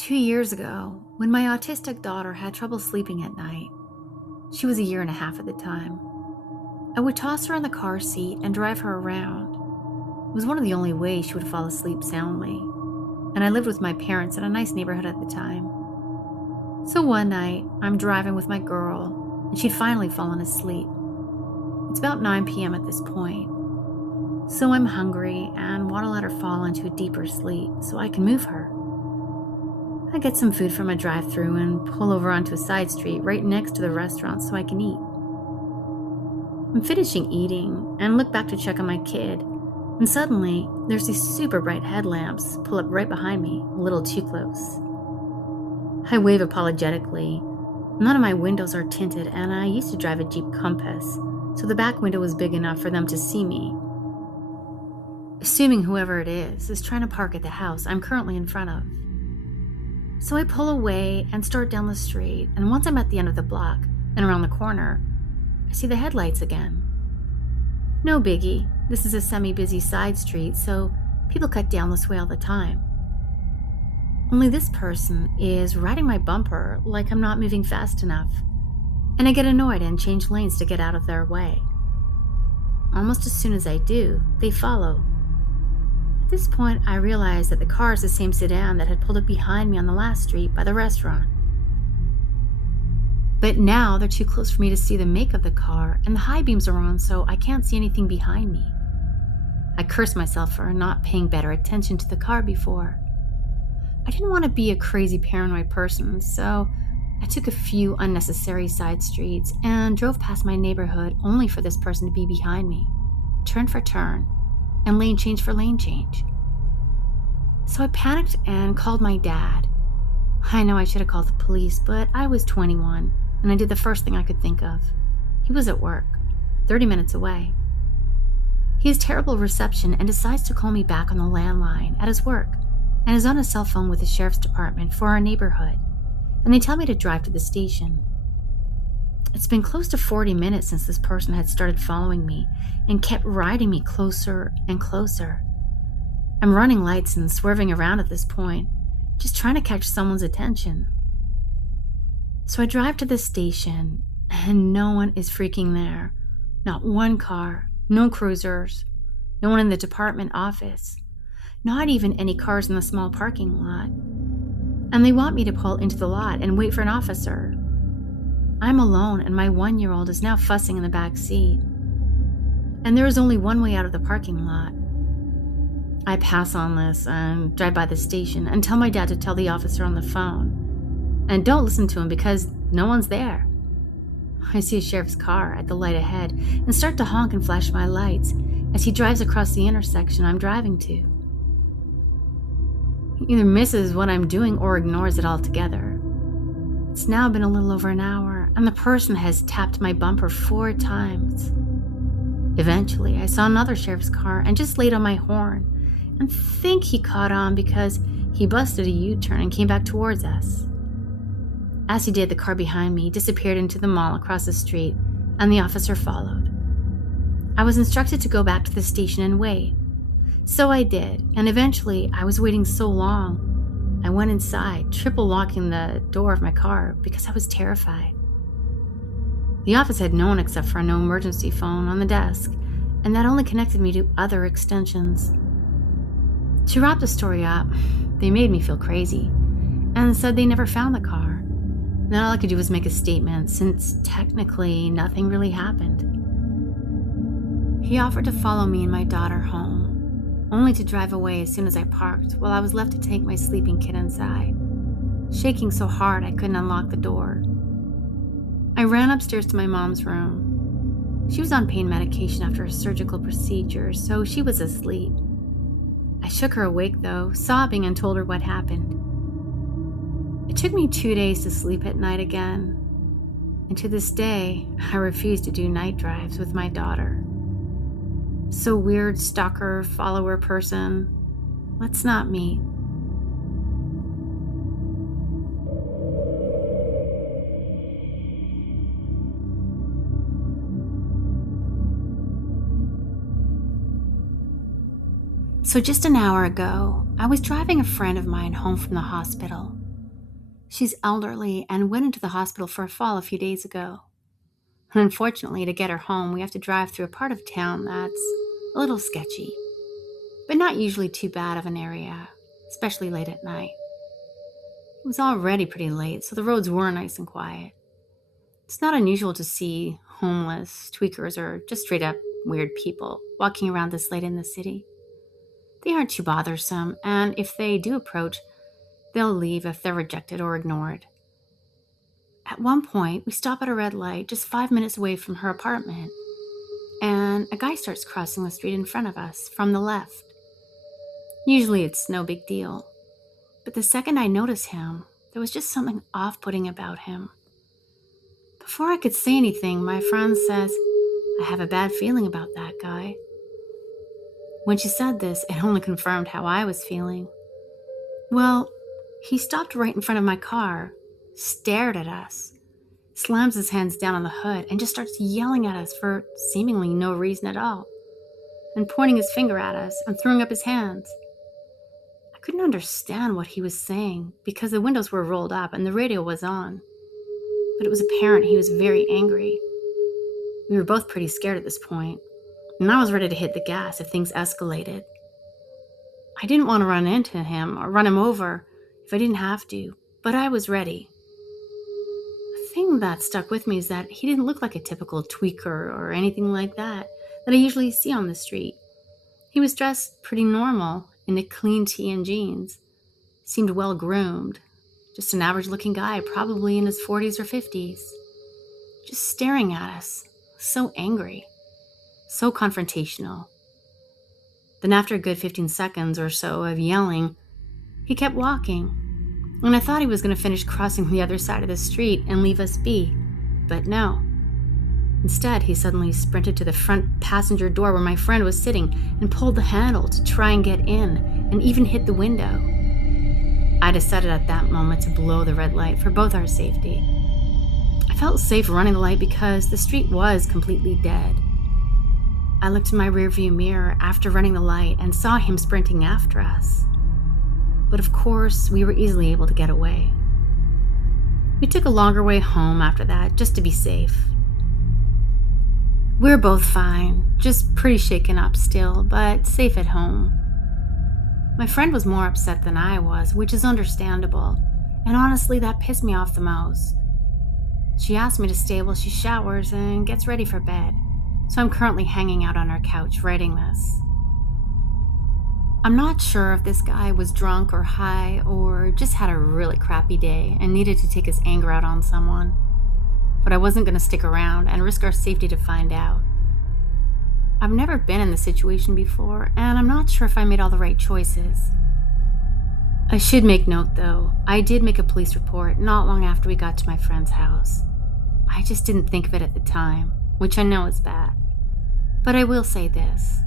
2 years ago, when my autistic daughter had trouble sleeping at night, she was a year and a half at the time, I would toss her in the car seat and drive her around. It was one of the only ways she would fall asleep soundly, and I lived with my parents in a nice neighborhood at the time. So one night, I'm driving with my girl, and she'd finally fallen asleep. It's about 9 p.m. at this point, so I'm hungry and want to let her fall into a deeper sleep so I can move her. I get some food from a drive-thru and pull over onto a side street right next to the restaurant so I can eat. I'm finishing eating and look back to check on my kid, and suddenly there's these super bright headlamps pull up right behind me, a little too close. I wave apologetically. None of my windows are tinted, and I used to drive a Jeep Compass, so the back window was big enough for them to see me. Assuming whoever it is trying to park at the house I'm currently in front of. So I pull away and start down the street, and once I'm at the end of the block and around the corner, I see the headlights again. No biggie, this is a semi-busy side street, so people cut down this way all the time. Only this person is riding my bumper like I'm not moving fast enough, and I get annoyed and change lanes to get out of their way. Almost as soon as I do, they follow. At this point, I realize that the car is the same sedan that had pulled up behind me on the last street by the restaurant. But now they're too close for me to see the make of the car, and the high beams are on, so I can't see anything behind me. I curse myself for not paying better attention to the car before. I didn't want to be a crazy paranoid person, so I took a few unnecessary side streets and drove past my neighborhood only for this person to be behind me, turn for turn, and lane change for lane change. So I panicked and called my dad. I know I should have called the police, but I was 21, and I did the first thing I could think of. He was at work, 30 minutes away. He has terrible reception and decides to call me back on the landline at his work, and is on a cell phone with the sheriff's department for our neighborhood, and they tell me to drive to the station. It's been close to 40 minutes since this person had started following me and kept riding me closer and closer. I'm running lights and swerving around at this point, just trying to catch someone's attention. So I drive to the station, and no one is freaking there. Not one car, no cruisers, no one in the department office, not even any cars in the small parking lot. And they want me to pull into the lot and wait for an officer. I'm alone, and my 1-year-old is now fussing in the back seat. And there is only one way out of the parking lot. I pass on this and drive by the station and tell my dad to tell the officer on the phone. And don't listen to him because no one's there. I see a sheriff's car at the light ahead and start to honk and flash my lights as he drives across the intersection I'm driving to. He either misses what I'm doing or ignores it altogether. It's now been a little over an hour, and the person has tapped my bumper 4 times. Eventually, I saw another sheriff's car and just laid on my horn, and think he caught on because he busted a U-turn and came back towards us. As he did, the car behind me disappeared into the mall across the street, and the officer followed. I was instructed to go back to the station and wait. So I did, and eventually I was waiting so long, I went inside, triple locking the door of my car because I was terrified. The office had no one except for a no emergency phone on the desk, and that only connected me to other extensions. To wrap the story up, they made me feel crazy and said they never found the car. Then all I could do was make a statement since technically nothing really happened. He offered to follow me and my daughter home, only to drive away as soon as I parked while I was left to take my sleeping kid inside, shaking so hard I couldn't unlock the door. I ran upstairs to my mom's room. She was on pain medication after a surgical procedure, so she was asleep. I shook her awake though, sobbing, and told her what happened. It took me 2 days to sleep at night again, and to this day, I refuse to do night drives with my daughter. So weird stalker, follower person, let's not meet. So just an hour ago, I was driving a friend of mine home from the hospital. She's elderly and went into the hospital for a fall a few days ago. And unfortunately, to get her home, we have to drive through a part of town that's a little sketchy, but not usually too bad of an area, especially late at night. It was already pretty late, so the roads were nice and quiet. It's not unusual to see homeless, tweakers, or just straight up weird people walking around this late in the city. They aren't too bothersome, and if they do approach, they'll leave if they're rejected or ignored. At one point, we stop at a red light just 5 minutes away from her apartment, and a guy starts crossing the street in front of us from the left. Usually it's no big deal, but the second I notice him, there was just something off-putting about him. Before I could say anything, my friend says, "I have a bad feeling about that guy." When she said this, it only confirmed how I was feeling. Well, he stopped right in front of my car, stared at us, slams his hands down on the hood, and just starts yelling at us for seemingly no reason at all, and pointing his finger at us and throwing up his hands. I couldn't understand what he was saying because the windows were rolled up and the radio was on, but it was apparent he was very angry. We were both pretty scared at this point, and I was ready to hit the gas if things escalated. I didn't want to run into him or run him over if I didn't have to, but I was ready. The thing that stuck with me is that he didn't look like a typical tweaker or anything like that I usually see on the street. He was dressed pretty normal in a clean tee and jeans, seemed well groomed, just an average looking guy, probably in his 40s or 50s, just staring at us, so angry, so confrontational. Then after a good 15 seconds or so of yelling, he kept walking, and I thought he was going to finish crossing the other side of the street and leave us be, but no. Instead, he suddenly sprinted to the front passenger door where my friend was sitting and pulled the handle to try and get in and even hit the window. I decided at that moment to blow the red light for both our safety. I felt safe running the light because the street was completely dead. I looked in my rearview mirror after running the light and saw him sprinting after us. But of course, we were easily able to get away. We took a longer way home after that just to be safe. We were both fine, just pretty shaken up still, but safe at home. My friend was more upset than I was, which is understandable, and honestly, that pissed me off the most. She asked me to stay while she showers and gets ready for bed, so I'm currently hanging out on our couch writing this. I'm not sure if this guy was drunk or high or just had a really crappy day and needed to take his anger out on someone, but I wasn't going to stick around and risk our safety to find out. I've never been in this situation before, and I'm not sure if I made all the right choices. I should make note, though, I did make a police report not long after we got to my friend's house. I just didn't think of it at the time, which I know is bad. But I will say this.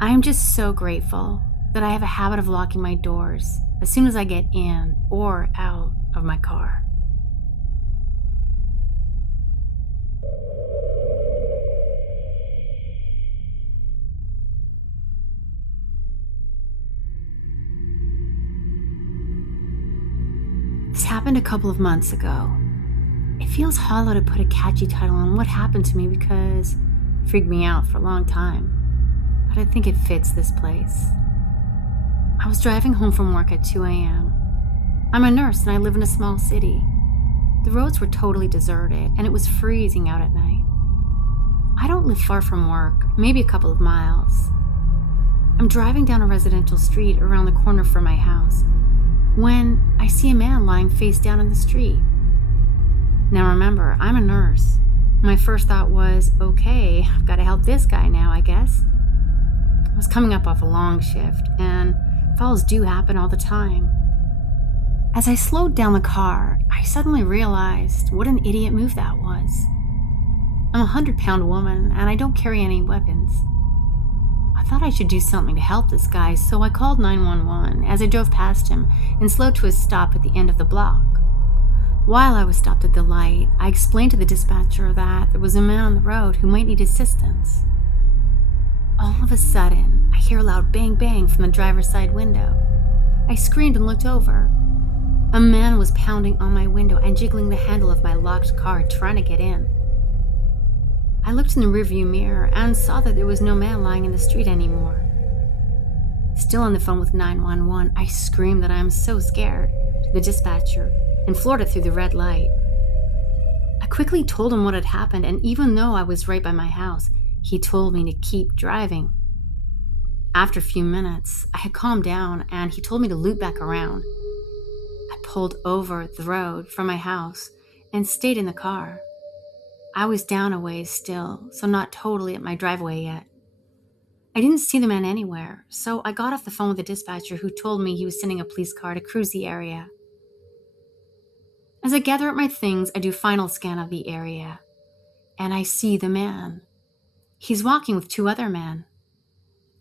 I am just so grateful that I have a habit of locking my doors as soon as I get in or out of my car. This happened a couple of months ago. It feels hollow to put a catchy title on what happened to me because it freaked me out for a long time, but I think it fits this place. I was driving home from work at 2 a.m. I'm a nurse and I live in a small city. The roads were totally deserted and it was freezing out at night. I don't live far from work, maybe a couple of miles. I'm driving down a residential street around the corner from my house when I see a man lying face down in the street. Now remember, I'm a nurse. My first thought was, okay, I've got to help this guy now, I guess. I was coming up off a long shift, and falls do happen all the time. As I slowed down the car, I suddenly realized what an idiot move that was. I'm a 100-pound woman, and I don't carry any weapons. I thought I should do something to help this guy, so I called 911 as I drove past him and slowed to a stop at the end of the block. While I was stopped at the light, I explained to the dispatcher that there was a man on the road who might need assistance. All of a sudden, I hear a loud bang bang from the driver's side window. I screamed and looked over. A man was pounding on my window and jiggling the handle of my locked car, trying to get in. I looked in the rearview mirror and saw that there was no man lying in the street anymore. Still on the phone with 911, I screamed that I am so scared to the dispatcher and floored it through the red light. I quickly told him what had happened, and even though I was right by my house, he told me to keep driving. After a few minutes, I had calmed down and he told me to loop back around. I pulled over the road from my house and stayed in the car. I was down a ways still, so not totally at my driveway yet. I didn't see the man anywhere, so I got off the phone with the dispatcher who told me he was sending a police car to cruise the area. As I gather up my things, I do a final scan of the area, and I see the man. He's walking with two other men.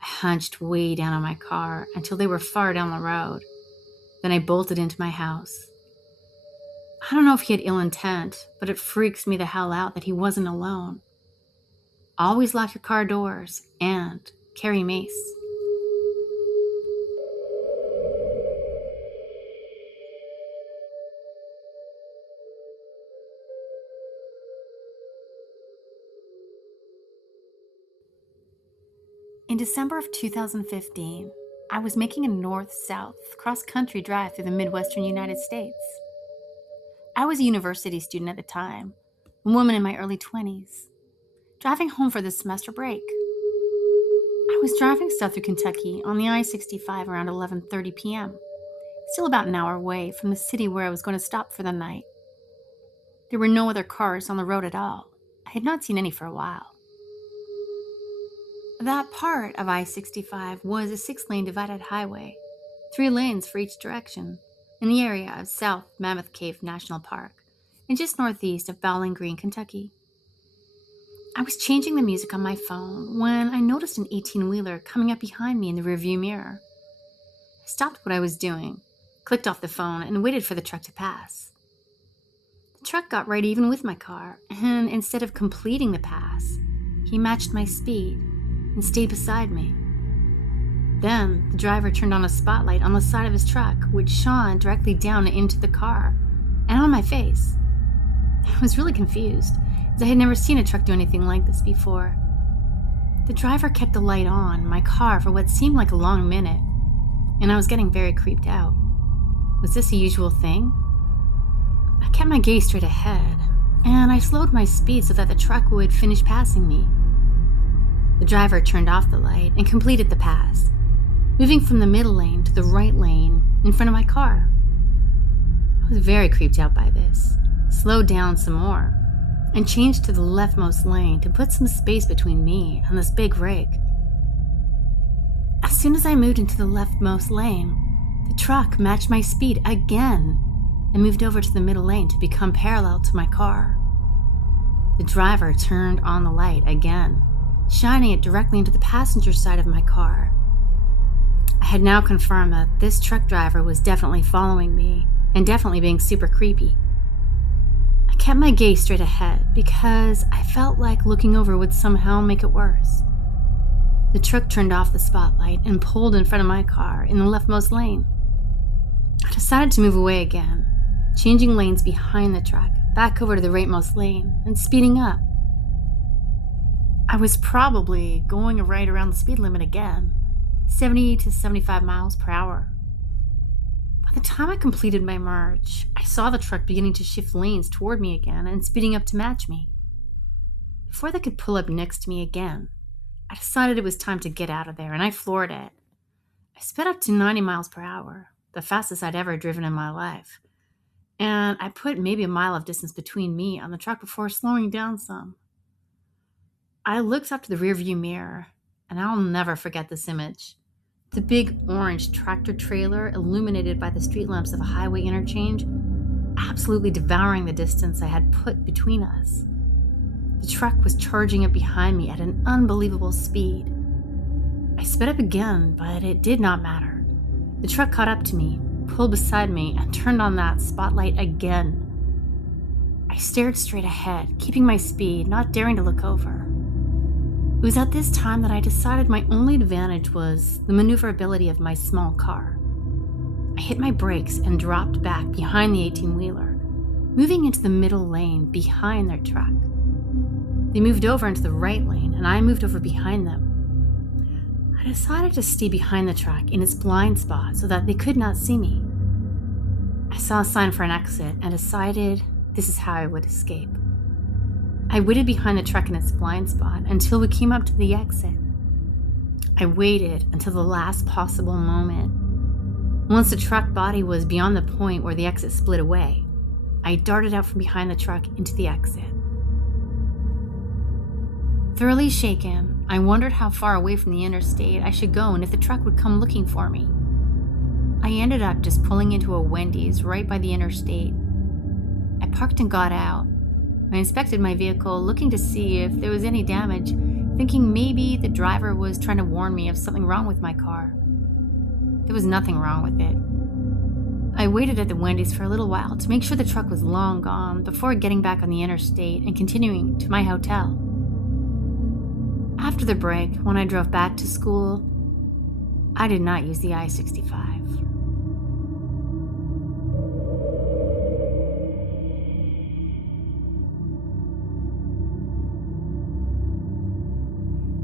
I hunched way down on my car until they were far down the road. Then I bolted into my house. I don't know if he had ill intent, but it freaks me the hell out that he wasn't alone. Always lock your car doors and carry mace. In December of 2015, I was making a north-south cross-country drive through the Midwestern United States. I was a university student at the time, a woman in my early 20s, driving home for the semester break. I was driving south through Kentucky on the I-65 around 11:30 p.m., still about an hour away from the city where I was going to stop for the night. There were no other cars on the road at all. I had not seen any for a while. That part of I-65 was a 6-lane divided highway, 3 lanes for each direction, in the area of South Mammoth Cave National Park, and just northeast of Bowling Green, Kentucky. I was changing the music on my phone when I noticed an 18-wheeler coming up behind me in the rearview mirror. I stopped what I was doing, clicked off the phone, and waited for the truck to pass. The truck got right even with my car, and instead of completing the pass, he matched my speed and stayed beside me. Then, the driver turned on a spotlight on the side of his truck, which shone directly down into the car and on my face. I was really confused, as I had never seen a truck do anything like this before. The driver kept the light on my car for what seemed like a long minute, and I was getting very creeped out. Was this a usual thing? I kept my gaze straight ahead, and I slowed my speed so that the truck would finish passing me. The driver turned off the light and completed the pass, moving from the middle lane to the right lane in front of my car. I was very creeped out by this, slowed down some more, and changed to the leftmost lane to put some space between me and this big rig. As soon as I moved into the leftmost lane, the truck matched my speed again and moved over to the middle lane to become parallel to my car. The driver turned on the light again, shining it directly into the passenger side of my car. I had now confirmed that this truck driver was definitely following me and definitely being super creepy. I kept my gaze straight ahead because I felt like looking over would somehow make it worse. The truck turned off the spotlight and pulled in front of my car in the leftmost lane. I decided to move away again, changing lanes behind the truck, back over to the rightmost lane, and speeding up. I was probably going right around the speed limit again, 70 to 75 miles per hour. By the time I completed my merge, I saw the truck beginning to shift lanes toward me again and speeding up to match me. Before they could pull up next to me again, I decided it was time to get out of there, and I floored it. I sped up to 90 miles per hour, the fastest I'd ever driven in my life, and I put maybe a mile of distance between me and the truck before slowing down some. I looked up to the rearview mirror, and I'll never forget this image. The big orange tractor trailer illuminated by the street lamps of a highway interchange, absolutely devouring the distance I had put between us. The truck was charging up behind me at an unbelievable speed. I sped up again, but it did not matter. The truck caught up to me, pulled beside me, and turned on that spotlight again. I stared straight ahead, keeping my speed, not daring to look over. It was at this time that I decided my only advantage was the maneuverability of my small car. I hit my brakes and dropped back behind the 18-wheeler, moving into the middle lane behind their truck. They moved over into the right lane, and I moved over behind them. I decided to stay behind the truck in its blind spot so that they could not see me. I saw a sign for an exit and decided this is how I would escape. I waited behind the truck in its blind spot until we came up to the exit. I waited until the last possible moment. Once the truck body was beyond the point where the exit split away, I darted out from behind the truck into the exit. Thoroughly shaken, I wondered how far away from the interstate I should go and if the truck would come looking for me. I ended up just pulling into a Wendy's right by the interstate. I parked and got out. I inspected my vehicle, looking to see if there was any damage, thinking maybe the driver was trying to warn me of something wrong with my car. There was nothing wrong with it. I waited at the Wendy's for a little while to make sure the truck was long gone before getting back on the interstate and continuing to my hotel. After the break, when I drove back to school, I did not use the I-65.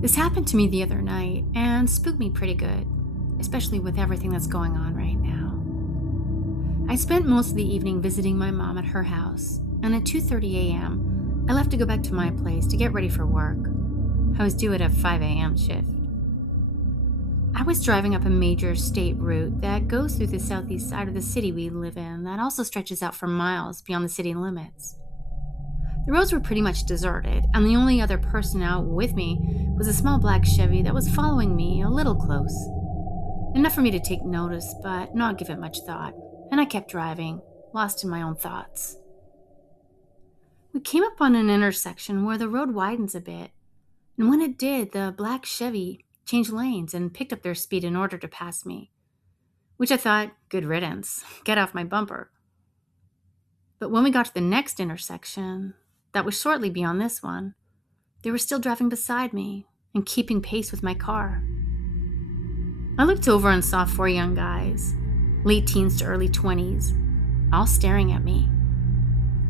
This happened to me the other night and spooked me pretty good, especially with everything that's going on right now. I spent most of the evening visiting my mom at her house, and at 2:30 a.m., I left to go back to my place to get ready for work. I was due at a 5 a.m. shift. I was driving up a major state route that goes through the southeast side of the city we live in that also stretches out for miles beyond the city limits. The roads were pretty much deserted, and the only other person out with me was a small black Chevy that was following me a little close. Enough for me to take notice, but not give it much thought, and I kept driving, lost in my own thoughts. We came up on an intersection where the road widens a bit, and when it did, the black Chevy changed lanes and picked up their speed in order to pass me, which I thought, good riddance, get off my bumper. But when we got to the next intersection, that was shortly beyond this one, they were still driving beside me and keeping pace with my car. I looked over and saw 4 young guys, late teens to early 20s, all staring at me.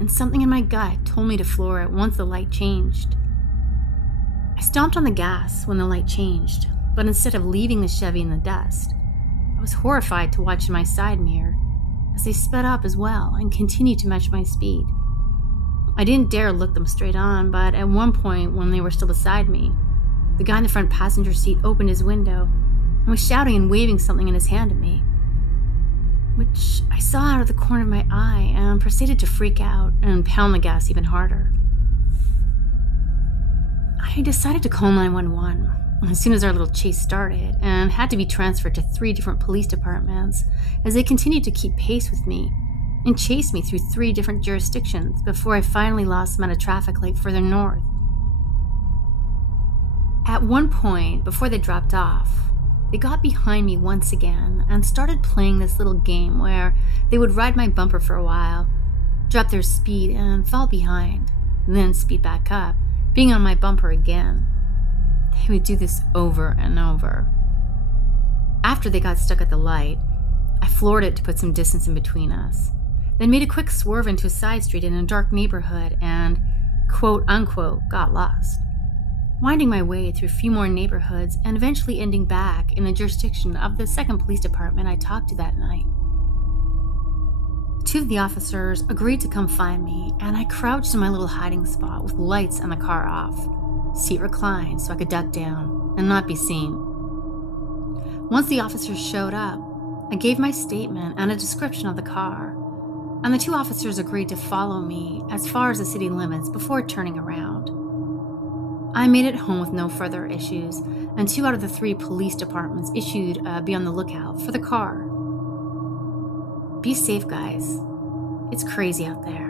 And something in my gut told me to floor it once the light changed. I stomped on the gas when the light changed, but instead of leaving the Chevy in the dust, I was horrified to watch in my side mirror as they sped up as well and continued to match my speed. I didn't dare look them straight on, but at one point when they were still beside me, the guy in the front passenger seat opened his window and was shouting and waving something in his hand at me, which I saw out of the corner of my eye and proceeded to freak out and pound the gas even harder. I decided to call 911 as soon as our little chase started and had to be transferred to 3 different police departments as they continued to keep pace with me and chased me through 3 different jurisdictions before I finally lost them at a traffic light further north. At one point, before they dropped off, they got behind me once again and started playing this little game where they would ride my bumper for a while, drop their speed and fall behind, then speed back up, being on my bumper again. They would do this over and over. After they got stuck at the light, I floored it to put some distance in between us, then made a quick swerve into a side street in a dark neighborhood and, quote-unquote, got lost, winding my way through a few more neighborhoods and eventually ending back in the jurisdiction of the second police department I talked to that night. 2 of the officers agreed to come find me, and I crouched in my little hiding spot with lights and the car off, seat reclined so I could duck down and not be seen. Once the officers showed up, I gave my statement and a description of the car, and the 2 officers agreed to follow me as far as the city limits before turning around. I made it home with no further issues, and 2 out of the 3 police departments issued a be on the lookout for the car. Be safe, guys. It's crazy out there.